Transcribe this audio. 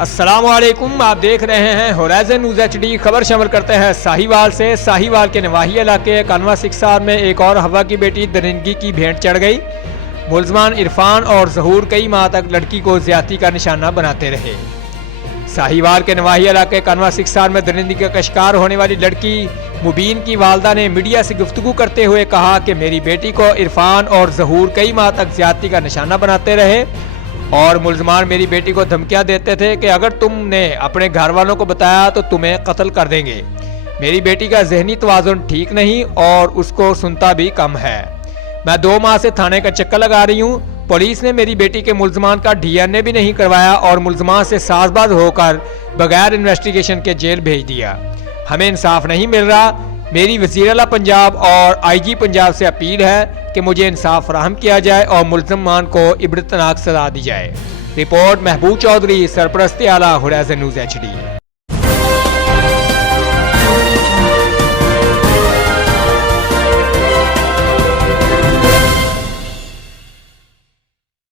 अस्सलामुअलैकुम, आप देख रहे हैं होराइजन न्यूज़ HD। खबर शामिल करते हैं साहिवाल से। साहिवाल के नवाही इलाके कानवा सिक्सार में एक और हवा की बेटी दरिंदगी की भेंट चढ़ गई। मुलजमान इरफान और ज़हूर कई माह तक लड़की को ज्यादती का निशाना बनाते रहे। साहिवाल के नवाही इलाके कानवा सिक्सार में दरिंदगी का शिकार होने वाली लड़की मुबीन की वालदा ने मीडिया से गुफ्तगू करते हुए कहा कि मेरी बेटी को इरफान और ज़हूर कई माह तक ज्यादती का निशाना बनाते रहे और मुलजमान मेरी बेटी को धमकियां देते थे कि अगर तुमने अपने घर वालों को बताया तो तुम्हें कत्ल कर देंगे। मेरी बेटी का जहनी तवाज़ुन ठीक नहीं और उसको सुनता भी कम है। मैं 2 माह से थाने का चक्कर लगा रही हूँ। पुलिस ने मेरी बेटी के मुलजमान का DNA भी नहीं करवाया और मुलजमान से साजबाज होकर बगैर इन्वेस्टिगेशन के जेल भेज दिया। हमें इंसाफ नहीं मिल रहा। मेरी वज़ीर आला पंजाब और IG पंजाब से अपील है कि मुझे इंसाफ फराहम किया जाए और मुलजमान को इबरतनाक सजा दी जाए। रिपोर्ट महबूब चौधरी, सरपरस्ती आला, होराइजन न्यूज़ HD।